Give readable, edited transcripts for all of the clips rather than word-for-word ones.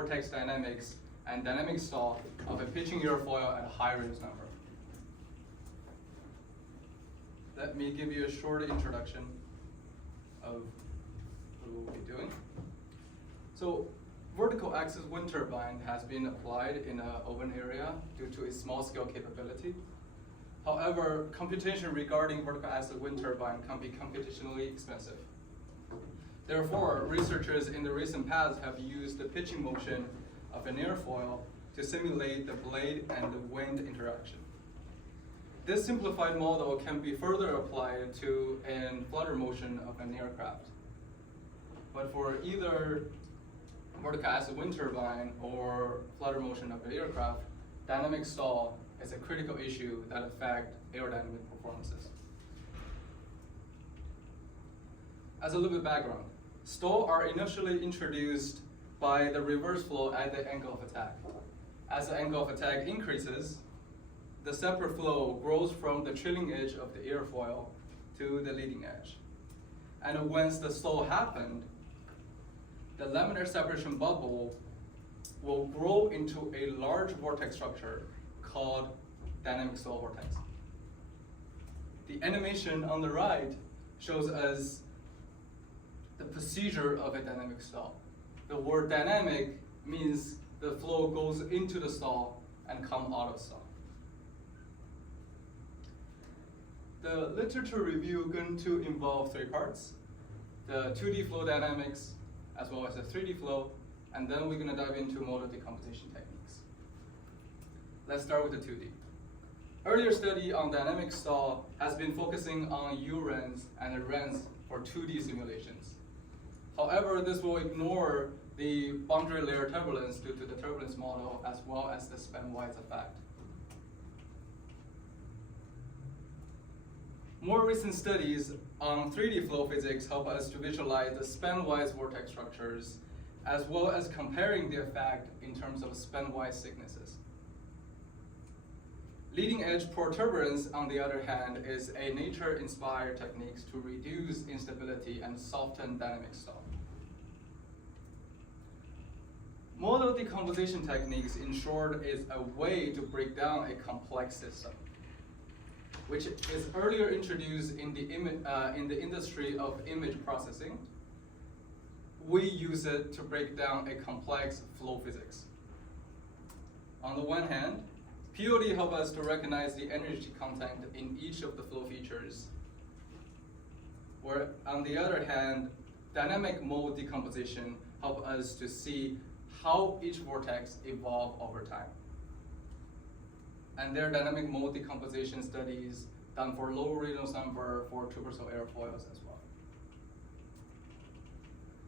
vortex dynamics and dynamic stall of a pitching airfoil at a high Reynolds number. Let me give you a short introduction of what we'll be doing. So, vertical axis wind turbine has been applied in an open area due to its small scale capability. However, computation regarding vertical axis wind turbine can be computationally expensive. Therefore, researchers in the recent past have used the pitching motion of an airfoil to simulate the blade and the wind interaction. This simplified model can be further applied to a flutter motion of an aircraft. But for either vertical axis wind turbine or flutter motion of the aircraft, dynamic stall is a critical issue that affects aerodynamic performances. As a little bit of background, stall are initially introduced by the reverse flow at the angle of attack. As the angle of attack increases, the separate flow grows from the trailing edge of the airfoil to the leading edge. And once the stall happened, the laminar separation bubble will grow into a large vortex structure called dynamic stall vortex. The animation on the right shows us the procedure of a dynamic stall. The word dynamic means the flow goes into the stall and comes out of stall. The literature review is going to involve three parts: the 2D flow dynamics, as well as the 3D flow, and then we're going to dive into model decomposition techniques. Let's start with the 2D. Earlier study on dynamic stall has been focusing on U-RENs and RENs for 2D simulations. However, this will ignore the boundary layer turbulence due to the turbulence model, as well as the span-wise effect. More recent studies on 3D flow physics help us to visualize the span-wise vortex structures, as well as comparing the effect in terms of span-wise thicknesses. Leading edge protuberance, on the other hand, is a nature-inspired technique to reduce instability and soften dynamic stall. Model decomposition techniques, in short, is a way to break down a complex system, which is earlier introduced in the industry of image processing. We use it to break down a complex flow physics. On the one hand, POD helps us to recognize the energy content in each of the flow features, where on the other hand, dynamic mode decomposition helps us to see how each vortex evolves over time. And there are dynamic mode decomposition studies done for low Reynolds number for tubercle airfoils as well.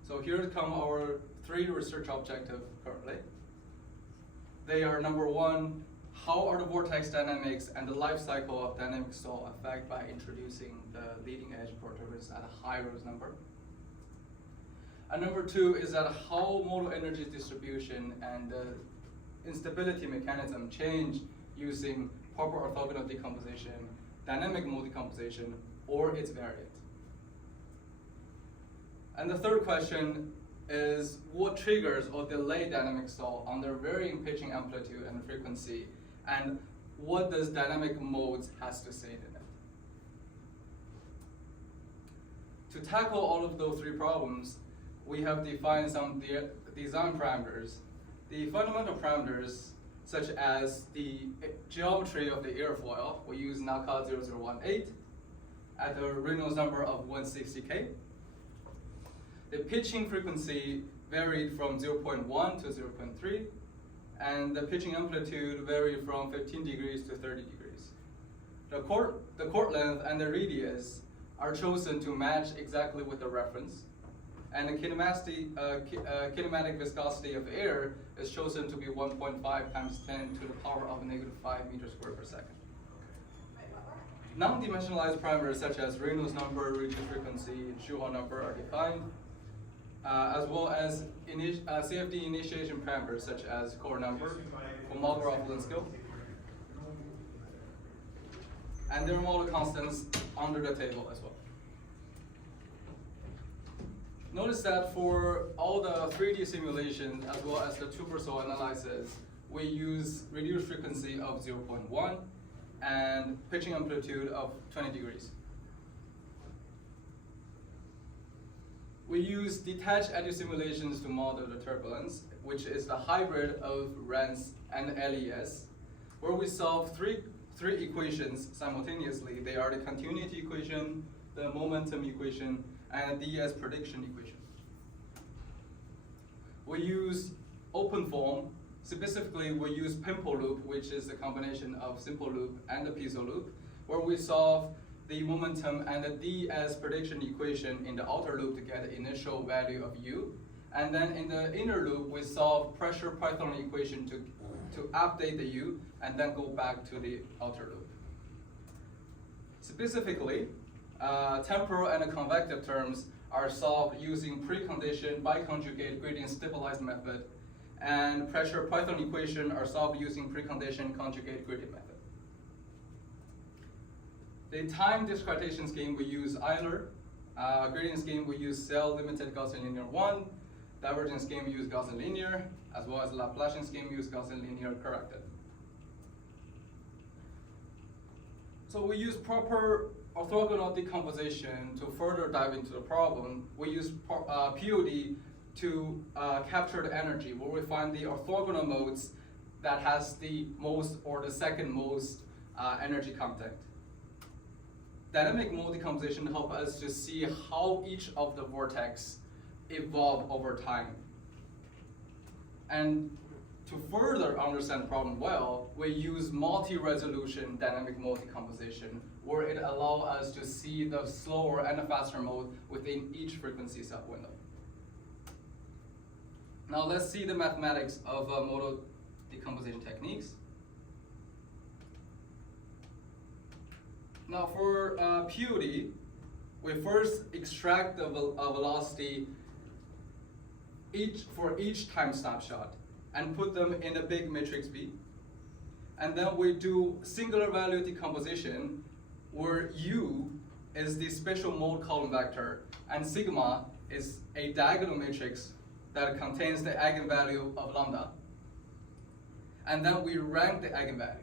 So here come our three research objectives currently. They are: number one, how are the vortex dynamics and the life cycle of dynamic stall affected by introducing the leading edge protuberance at a high Reynolds number? And number two is that how modal energy distribution and the instability mechanism change using proper orthogonal decomposition, dynamic mode decomposition, or its variant. And the third question is what triggers or delay dynamic stall under varying pitching amplitude and frequency, and what does dynamic modes has to say in it? To tackle all of those three problems, we have defined some design parameters. The fundamental parameters, such as the geometry of the airfoil, we use NACA 0018 at a Reynolds number of 160K. The pitching frequency varied from 0.1 to 0.3, and the pitching amplitude varied from 15 degrees to 30 degrees. The chord length and the radius are chosen to match exactly with the reference, and the kinematic viscosity of air is chosen to be 1.5 times 10 to the power of -5 meters squared per second. Non-dimensionalized parameters such as Reynolds number, reduced frequency, and Schuhart number are defined, as well as CFD initiation parameters such as core number, Kolmogorov skill, and there are model constants under the table as well. Notice that for all the 3D simulations as well as the 2% analysis, we use reduced frequency of 0.1 and pitching amplitude of 20 degrees. We use detached eddy simulations to model the turbulence, which is the hybrid of RANS and LES, where we solve three equations simultaneously. They are the continuity equation, the momentum equation, and the DS prediction equation. We use open form. Specifically, we use pimple loop, which is a combination of simple loop and the piezo loop, where we solve the momentum and the DS prediction equation in the outer loop to get the initial value of U. And then in the inner loop, we solve pressure Python equation to update the U and then go back to the outer loop. Specifically, temporal and convective terms are solved using precondition biconjugate gradient stabilized method, and pressure Python equation are solved using precondition conjugate gradient method. The time discretization scheme, we use Euler. Gradient scheme, we use cell limited Gaussian linear 1. Divergence scheme, we use Gaussian linear, as well as Laplacian scheme, we use Gaussian linear corrected. So we use proper orthogonal decomposition to further dive into the problem. We use POD to capture the energy, where we find the orthogonal modes that has the most or the second most energy content. Dynamic mode decomposition help us to see how each of the vortex evolve over time. And to further understand the problem well, we use multi-resolution dynamic mode decomposition, where it allows us to see the slower and the faster mode within each frequency subwindow. Now let's see the mathematics of modal decomposition techniques. Now for POD, we first extract the velocity for each time snapshot and put them in a big matrix B. And then we do singular value decomposition, where U is the spatial mode column vector and sigma is a diagonal matrix that contains the eigenvalue of lambda. And then we rank the eigenvalue.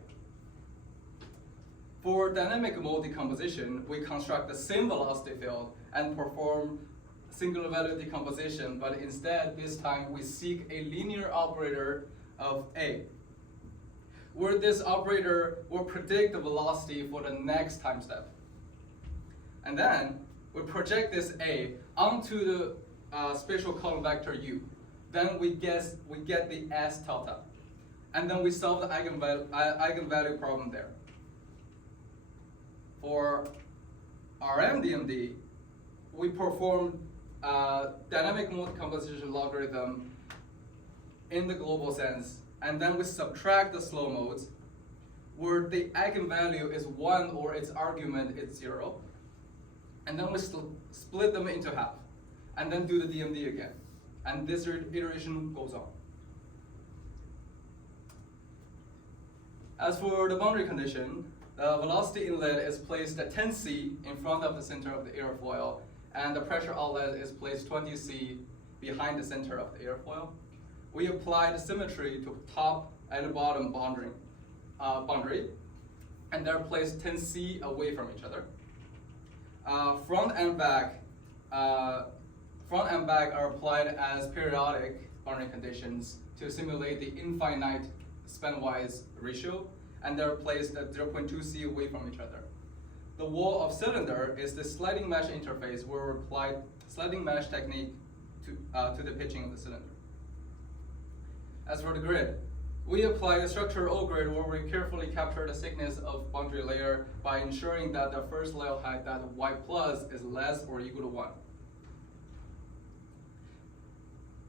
For dynamic mode decomposition, we construct the same velocity field and perform singular value decomposition, but instead this time we seek a linear operator of A, where this operator will predict the velocity for the next time step. And then we project this A onto the spatial column vector U. Then we get the S delta. And then we solve the eigenvalue problem there. For RMDMD, we perform dynamic mode decomposition logarithm in the global sense, and then we subtract the slow modes, where the eigenvalue is 1 or its argument is 0, and then we split them into half, and then do the DMD again, and this iteration goes on. As for the boundary condition, the velocity inlet is placed at 10 C in front of the center of the airfoil, and the pressure outlet is placed 20 C behind the center of the airfoil. We apply the symmetry to top and bottom boundary, and they're placed 10 C away from each other. Front and back are applied as periodic boundary conditions to simulate the infinite span-wise ratio, and they're placed at 0.2 C away from each other. The wall of cylinder is the sliding mesh interface, where we apply sliding mesh technique to the pitching of the cylinder. As for the grid, we apply a structural O-grid, where we carefully capture the thickness of boundary layer by ensuring that the first layer height, that Y plus, is less or equal to 1.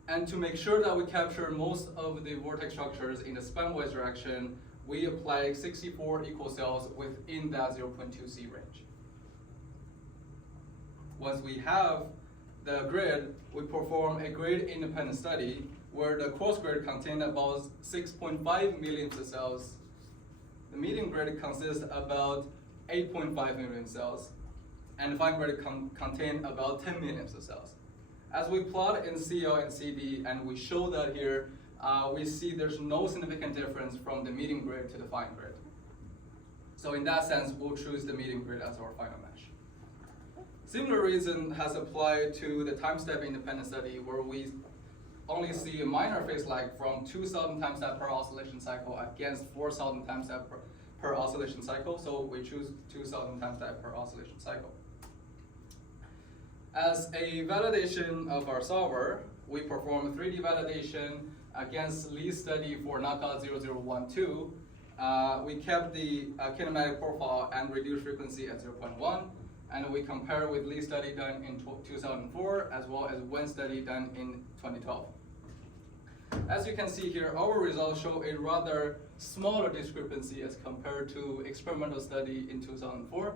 And to make sure that we capture most of the vortex structures in the span-wise direction, we apply 64 equal cells within that 0.2 C range. Once we have the grid, we perform a grid independent study, where the cross grid contains about 6.5 million cells. The median grid consists about 8.5 million cells, and the fine grid contains about 10 million cells. As we plot in CL and CD, and we show that here, we see there's no significant difference from the meeting grid to the fine grid. So in that sense, we'll choose the meeting grid as our final mesh. Similar reason has applied to the time step independent study, where we only see a minor phase lag from 2,000 time step per oscillation cycle against 4,000 time step per oscillation cycle. So we choose 2,000 time step per oscillation cycle. As a validation of our solver, we perform 3D validation against Lee's study for knockout 0012. We kept the kinematic profile and reduced frequency at 0.1, and we compare with Lee's study done in 2004, as well as Wang study done in 2012. As you can see here, our results show a rather smaller discrepancy as compared to experimental study in 2004.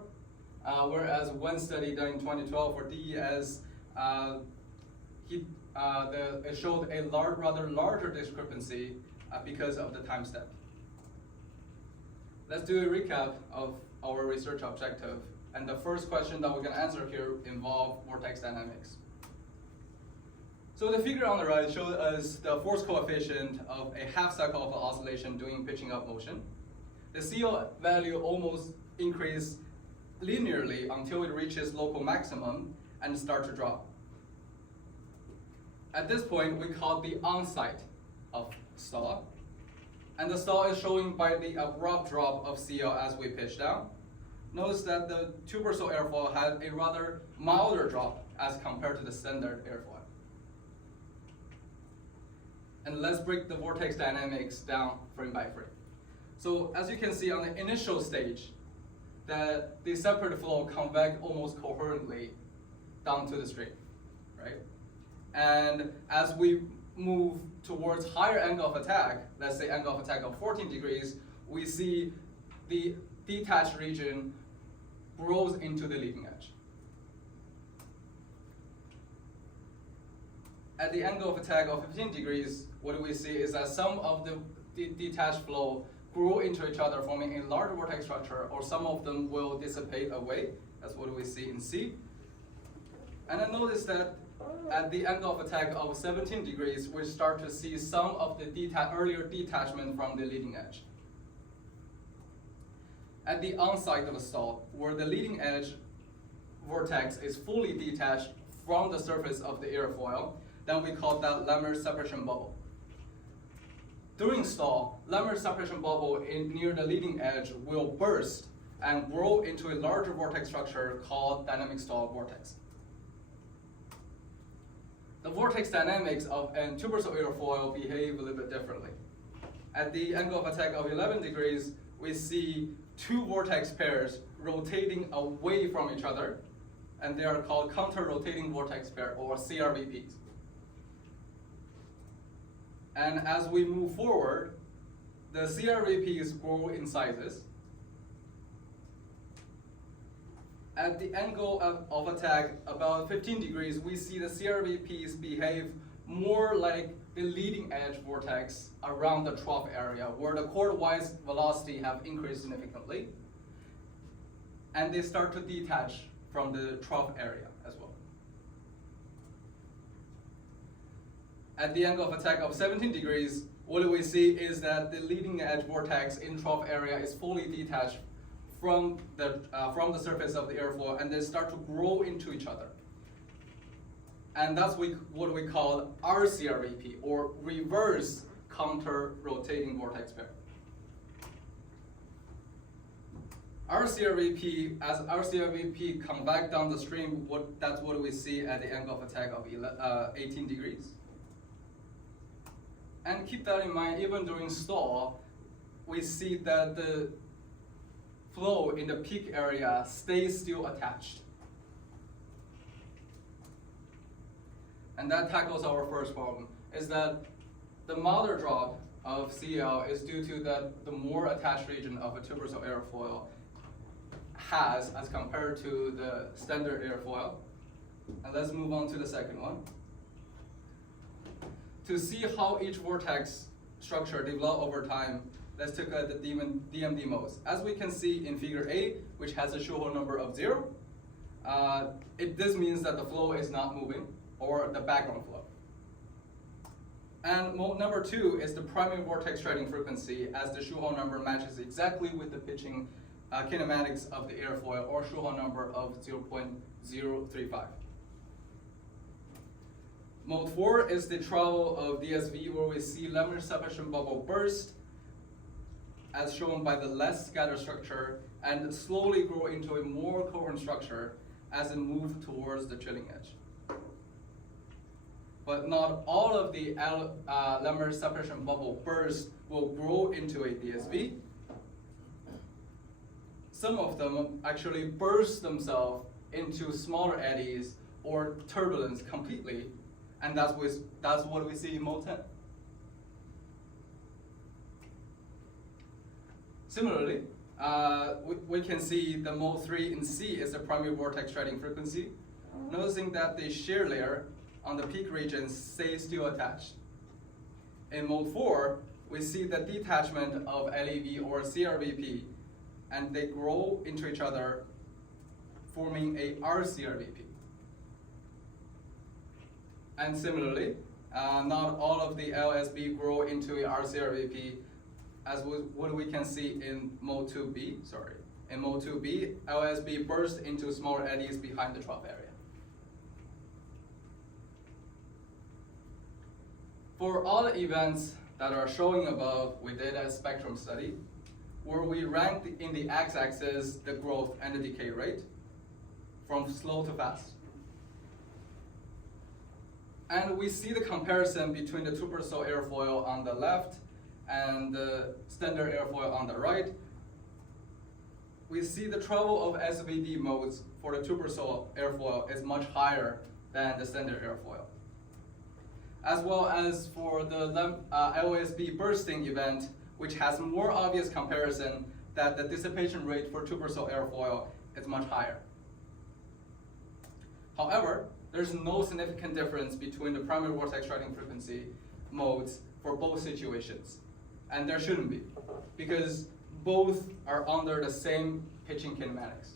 Whereas one study done in 2012 for DES, it showed a rather larger discrepancy because of the time step. Let's do a recap of our research objective. And the first question that we're going to answer here involves vortex dynamics. So the figure on the right shows us the force coefficient of a half cycle of an oscillation doing pitching up motion. The CL value almost increases linearly until it reaches local maximum and starts to drop. At this point, we call the onsite of stall. And the stall is showing by the abrupt drop of CL as we pitch down. Notice that the tubercle airfoil had a rather milder drop as compared to the standard airfoil. And let's break the vortex dynamics down frame by frame. So as you can see on the initial stage, that the separate flow convex almost coherently down to the stream, right? And as we move towards higher angle of attack, let's say angle of attack of 14 degrees, we see the detached region grows into the leading edge. At the angle of attack of 15 degrees, what we see is that some of the detached flow grow into each other, forming a larger vortex structure, or some of them will dissipate away. That's what we see in C. And then notice that at the angle of attack of 17 degrees, we start to see some of the earlier detachment from the leading edge. At the onside of a stall, where the leading edge vortex is fully detached from the surface of the airfoil, then we call that Laminar separation bubble. During stall, Laminar separation bubble near the leading edge will burst and grow into a larger vortex structure called dynamic stall vortex. The vortex dynamics of a tubercle airfoil behave a little bit differently. At the angle of attack of 11 degrees, we see two vortex pairs rotating away from each other, and they are called counter-rotating vortex pair, or CRVPs. And as we move forward, the CRVPs grow in sizes. At the angle of attack, about 15 degrees, we see the CRVPs behave more like the leading edge vortex around the trough area, where the chord-wise velocity have increased significantly. And they start to detach from the trough area as well. At the angle of attack of 17 degrees, what we see is that the leading edge vortex in trough area is fully detached from the surface of the airfoil, and they start to grow into each other. And that's what we call RCRVP, or reverse counter-rotating vortex pair. RCRVP, as RCRVP come back down the stream, that's what we see at the angle of attack of 18 degrees. And keep that in mind, even during stall, we see that the flow in the peak area stays still attached. And that tackles our first problem, is that the milder drop of CL is due to that the more attached region of a tubercle airfoil has as compared to the standard airfoil. And let's move on to the second one. To see how each vortex structure develop over time, let's take the DMD modes. As we can see in figure A, which has a Schuhol number of 0, this means that the flow is not moving. or the background flow. And mode number 2 is the primary vortex striding frequency, as the Schuhall number matches exactly with the pitching kinematics of the airfoil, or Schuhall number of 0.035. Mode 4 is the travel of DSV, where we see laminar separation bubble burst, as shown by the less scattered structure, and slowly grow into a more coherent structure as it moves towards the chilling edge. But not all of the laminar separation bubble burst will grow into a DSV. Some of them actually burst themselves into smaller eddies or turbulence completely, and that's what we see in mode 10. Similarly, we can see the mode 3 in C is the primary vortex striding frequency, noticing that the shear layer on the peak region stays still attached. In mode 4, we see the detachment of LEV or CRVP, and they grow into each other, forming a RCRVP. And similarly, not all of the LSB grow into a RCRVP, as what we can see in mode 2B. In mode 2B, LSB bursts into smaller eddies behind the trough area. For all the events that are showing above, we did a spectrum study where we ranked in the x-axis the growth and the decay rate from slow to fast. And we see the comparison between the 2% airfoil on the left and the standard airfoil on the right. We see the travel of SVD modes for the 2% airfoil is much higher than the standard airfoil. As well as for the LSB bursting event, which has more obvious comparison that the dissipation rate for 2% airfoil is much higher. However, there's no significant difference between the primary vortex striding frequency modes for both situations. And there shouldn't be, because both are under the same pitching kinematics.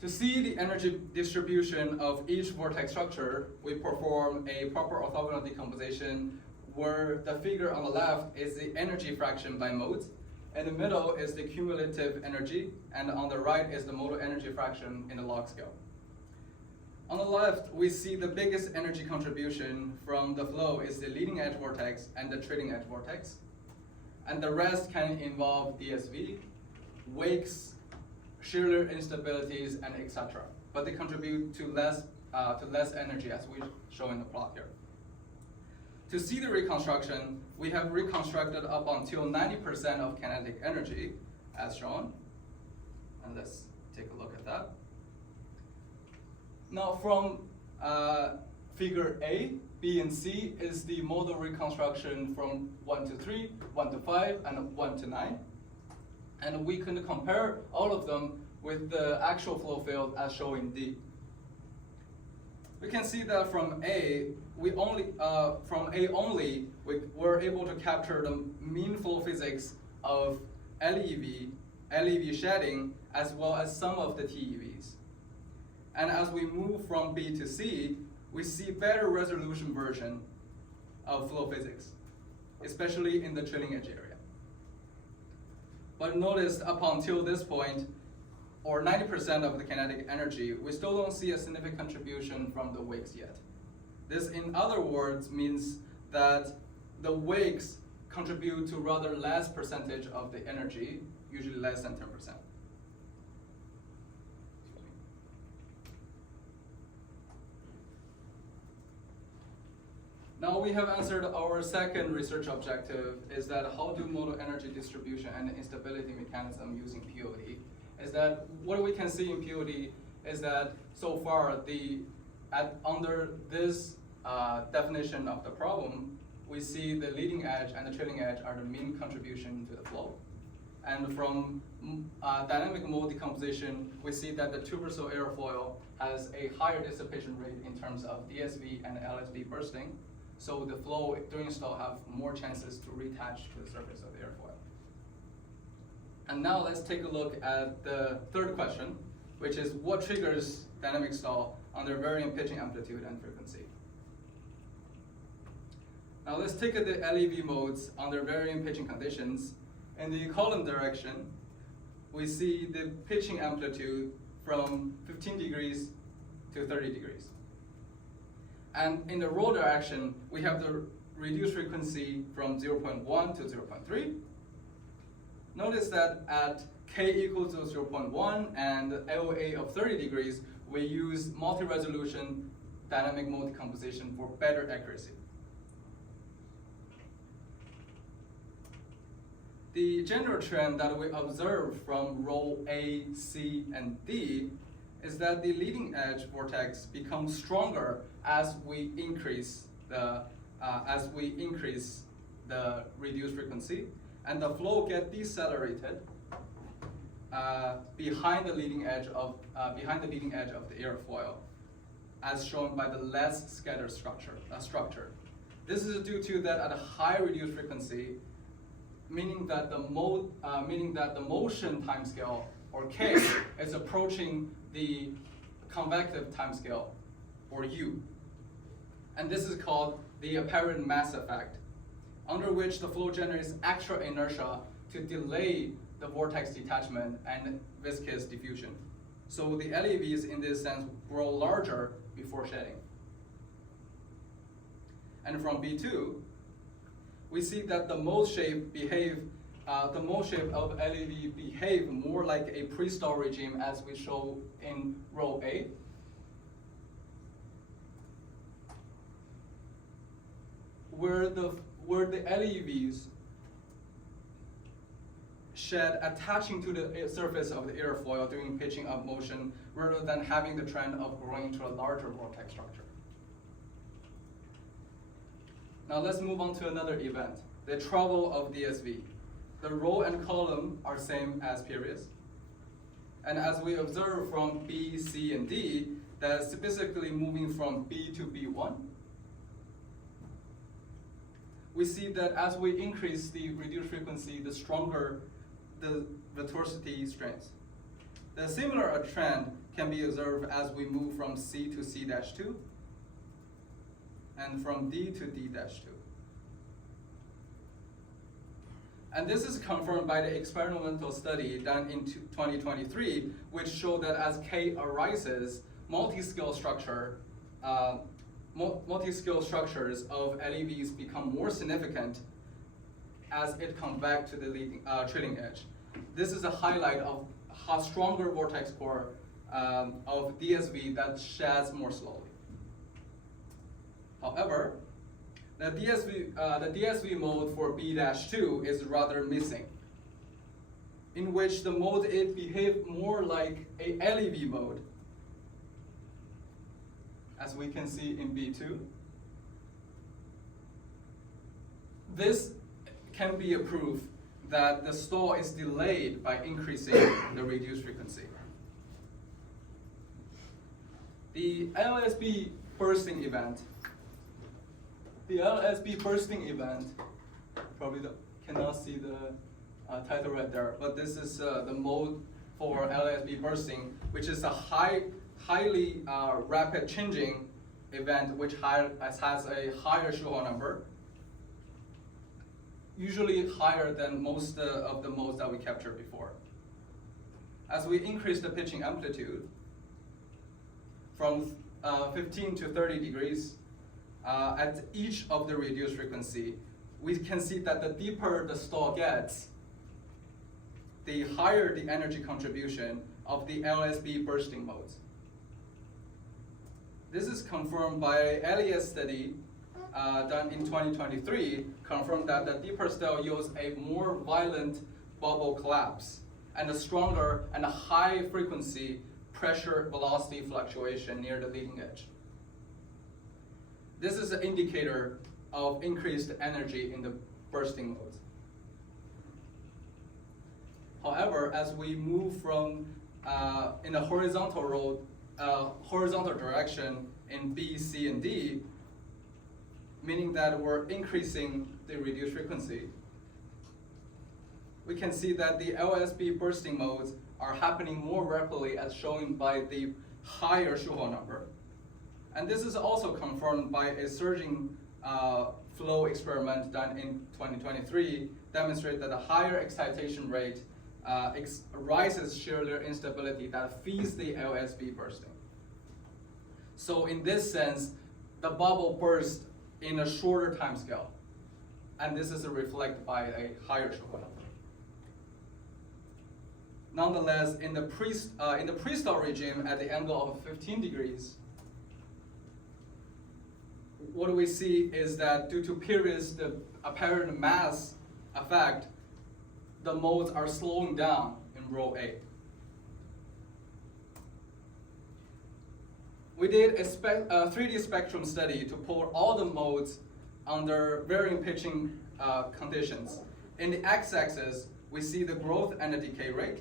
To see the energy distribution of each vortex structure, we perform a proper orthogonal decomposition where the figure on the left is the energy fraction by modes, in the middle is the cumulative energy, and on the right is the modal energy fraction in the log scale. On the left, we see the biggest energy contribution from the flow is the leading edge vortex and the trailing edge vortex. And the rest can involve DSV, wakes, shear layer instabilities, and etc. But they contribute to less energy, as we show in the plot here. To see the reconstruction, we have reconstructed up until 90% of kinetic energy, as shown. And let's take a look at that. Now from figure A, B, and C is the modal reconstruction from 1 to 3, 1 to 5, and 1 to 9. And we can compare all of them with the actual flow field as shown in D. We can see that from A, we were able to capture the mean flow physics of LEV shedding, as well as some of the TEVs. And as we move from B to C, we see better resolution version of flow physics, especially in the trailing edge area. But notice up until this point, or 90% of the kinetic energy, we still don't see a significant contribution from the wakes yet. This, in other words, means that the wakes contribute to rather less percentage of the energy, usually less than 10%. Now we have answered our second research objective, is that how do modal energy distribution and instability mechanism using POD? Is that what we can see in POD is that so far under this definition of the problem, we see the leading edge and the trailing edge are the mean contribution to the flow. And from dynamic mode decomposition, we see that the 2% airfoil has a higher dissipation rate in terms of DSV and LSB bursting. So the flow during stall have more chances to reattach to the surface of the airfoil. And now let's take a look at the third question. which is what triggers dynamic stall under varying pitching amplitude and frequency. Now let's take the LEV modes under varying pitching conditions. In the column direction, we see the pitching amplitude from 15 degrees to 30 degrees. And in the roll direction, we have the reduced frequency from 0.1 to 0.3. Notice that at K equals to 0.1 and LA of 30 degrees, we use multi-resolution dynamic mode decomposition for better accuracy. The general trend that we observe from row A, C, and D is that the leading edge vortex becomes stronger as we increase the reduced frequency, and the flow gets decelerated behind the leading edge of the airfoil, as shown by the less scattered structure. This is due to that at a high reduced frequency, meaning that the motion timescale, or K, is approaching the convective timescale, or U. And this is called the apparent mass effect, under which the flow generates extra inertia to delay the vortex detachment and viscous diffusion. So the LEVs in this sense grow larger before shedding. And from B2, we see that the mode shape of LEV behave more like a pre-stall regime, as we show in row A. Where the LEVs shed attaching to the surface of the airfoil during pitching up motion, rather than having the trend of growing into a larger vortex structure. Now let's move on to another event, the travel of DSV. The row and column are same as previous. And as we observe from B, C, and D, that is specifically moving from B to B1, we see that as we increase the reduced frequency, the stronger the vorticity strains. The similar trend can be observed as we move from C to C-2 and from D to D-2. And this is confirmed by the experimental study done in 2023, which showed that as K arises, multi-scale structures of LEVs become more significant as it comes back to the trailing edge. This is a highlight of how stronger vortex core of DSV that sheds more slowly. However, the DSV mode for B-2 is rather missing, in which the mode it behaves more like a LEV mode, as we can see in B2. This can be a proof that the stall is delayed by increasing the reduced frequency. The LSB bursting event. The LSB bursting event, probably cannot see the title right there, but this is the mode for LSB bursting, which is a highly rapid changing event which has a higher Schuhel number, usually higher than most of the modes that we captured before. As we increase the pitching amplitude from 15 to 30 degrees, at each of the reduced frequency, we can see that the deeper the stall gets, the higher the energy contribution of the LSB bursting modes. This is confirmed by an LES study done in 2023, confirmed that the deeper stall yields a more violent bubble collapse and a stronger and a high frequency pressure velocity fluctuation near the leading edge. This is an indicator of increased energy in the bursting modes. However, as we move from in a horizontal direction in B, C, and D, meaning that we're increasing the reduced frequency, we can see that the LSB bursting modes are happening more rapidly as shown by the higher Schuhel number. And this is also confirmed by a surging flow experiment done in 2023, demonstrate that a higher excitation rate rises shear layer instability that feeds the LSB bursting. So in this sense, the bubble burst in a shorter time scale. And this is reflected by a higher Schuhel number. Nonetheless, in the pre-stall regime at the angle of 15 degrees, what we see is that due to periods, the apparent mass effect, the modes are slowing down in row A. We did a 3D spectrum study to plot all the modes under varying pitching conditions. In the x-axis, we see the growth and the decay rate,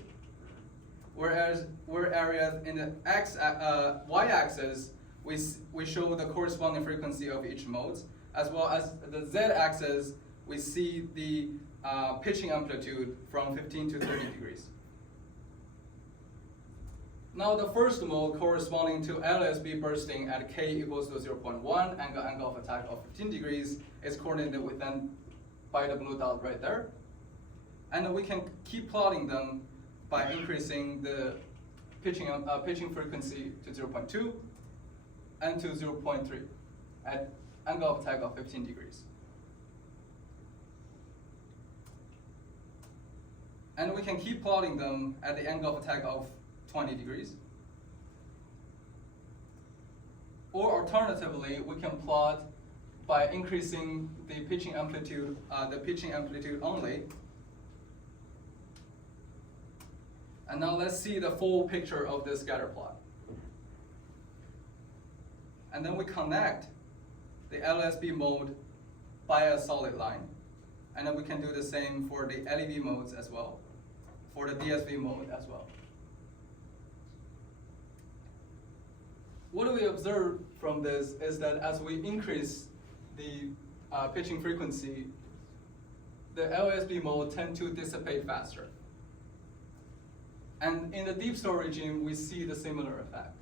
whereas in the y-axis, we show the corresponding frequency of each mode, as well as the z-axis, we see the pitching amplitude from 15 to 30 degrees. Now the first mode corresponding to LSB bursting at k equals to 0.1, angle of attack of 15 degrees is coordinated with them by the blue dot right there. And we can keep plotting them by increasing the pitching frequency to 0.2 and to 0.3 at angle of attack of 15 degrees. And we can keep plotting them at the angle of attack of 20 degrees. Or alternatively, we can plot by increasing the pitching amplitude only. And now let's see the full picture of this scatter plot. And then we connect the LSB mode by a solid line. And then we can do the same for the LEV modes as well, for the DSV mode as well. What we observe from this is that as we increase the pitching frequency, the LSB mode tend to dissipate faster. And in the deep stall regime, we see the similar effect.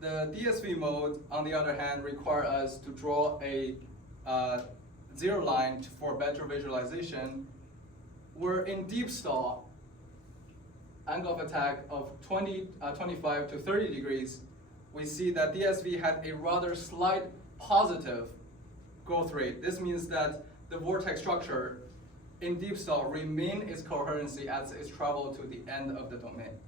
The DSV mode, on the other hand, require us to draw a zero line for better visualization, where in deep stall, angle of attack of 25 to 30 degrees, we see that DSV had a rather slight positive growth rate. This means that the vortex structure in deep stall remain its coherency as it travels to the end of the domain.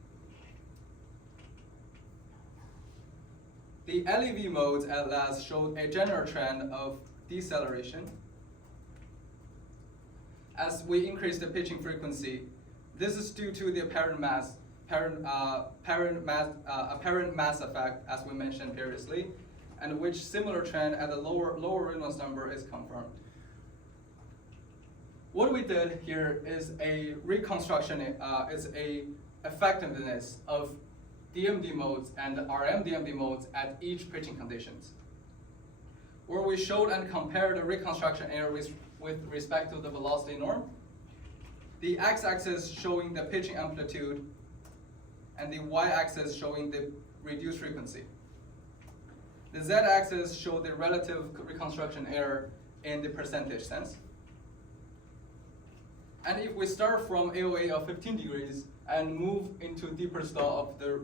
The LEV modes at last showed a general trend of deceleration. As we increase the pitching frequency, this is due to the apparent mass effect, as we mentioned previously, and which similar trend at the lower Reynolds number is confirmed. What we did here is a reconstruction, is a effectiveness of DMD modes and RM DMD modes at each pitching conditions, where we showed and compared the reconstruction error with respect to the velocity norm. The x-axis showing the pitching amplitude, and the y-axis showing the reduced frequency. The z-axis showed the relative reconstruction error in the percentage sense. And if we start from AOA of 15 degrees and move into deeper stall of the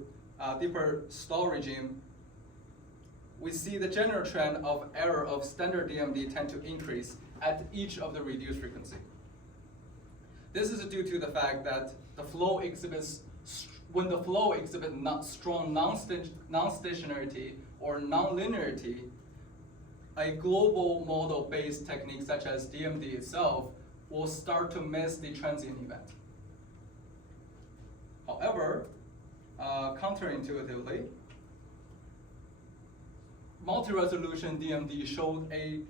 deeper stall regime, we see the general trend of error of standard DMD tend to increase at each of the reduced frequency. This is due to the fact that the flow exhibits, when the flow exhibits strong non-stationarity or non-linearity, a global model-based technique such as DMD itself will start to miss the transient event. However, counterintuitively, multi-resolution DMD showed a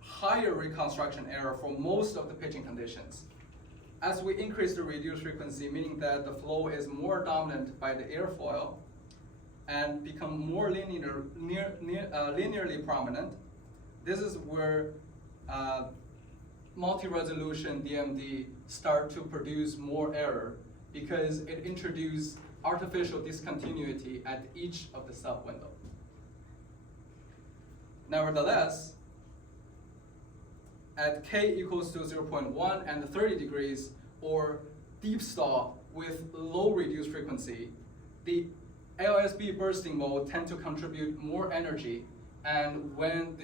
higher reconstruction error for most of the pitching conditions. As we increase the reduced frequency, meaning that the flow is more dominant by the airfoil and become more linearly prominent, this is where multi-resolution DMD start to produce more error because it introduced artificial discontinuity at each of the sub-window. Nevertheless, at k equals to 0.1 and 30 degrees, or deep stall with low reduced frequency, the LSB bursting mode tend to contribute more energy, and when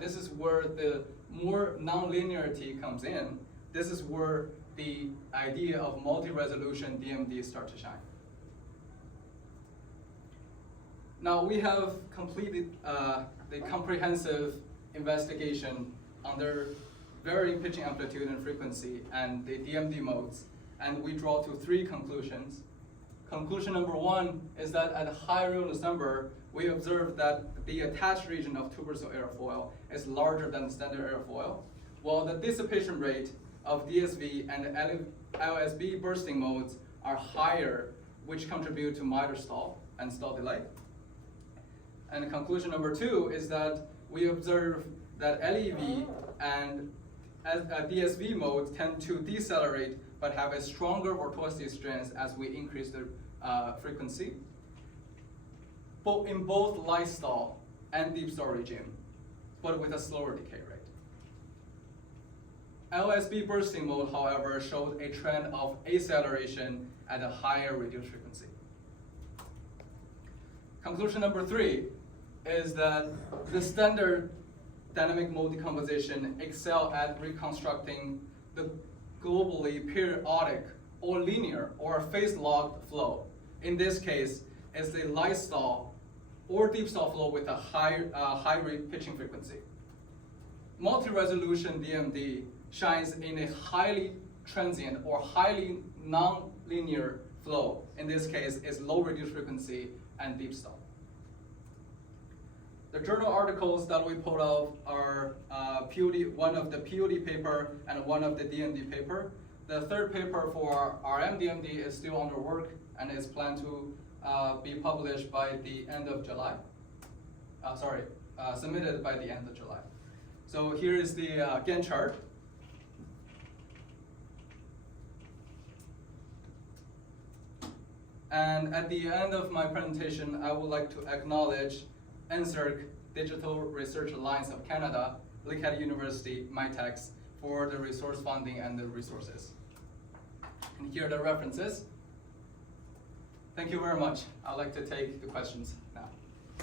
this is where the more nonlinearity comes in, this is where the idea of multi-resolution DMD start to shine. Now we have completed the comprehensive investigation under varying pitching amplitude and frequency and the DMD modes, and we draw to 3 conclusions. Conclusion number 1 is that at a high Reynolds number, we observe that the attached region of tubercle airfoil is larger than the standard airfoil, while the dissipation rate of DSV and LSB bursting modes are higher, which contribute to milder stall and stall delay. And conclusion number 2 is that we observe that LEV and DSV modes tend to decelerate but have a stronger vorticity strength as we increase the frequency, in both light stall and deep stall regime, but with a slower decay rate. LSB bursting mode, however, showed a trend of acceleration at a higher reduced frequency. Conclusion number 3 is that the standard dynamic mode decomposition excel at reconstructing the globally periodic or linear or phase-logged flow. In this case, it's the light stall or deep stall flow with a high rate pitching frequency. Multi-resolution DMD shines in a highly transient or highly non-linear flow. In this case, it's low reduced frequency and deep stall. The journal articles that we pulled out are one of the POD paper and one of the DMD paper. The third paper for RMDMD is still under work and is planned to be published by the end of July. Submitted by the end of July. So here is the Gantt chart. And at the end of my presentation, I would like to acknowledge NSERC Digital Research Alliance of Canada, Lakehead University, MITEX, for the resource funding and the resources. And here are the references. Thank you very much. I'd like to take the questions.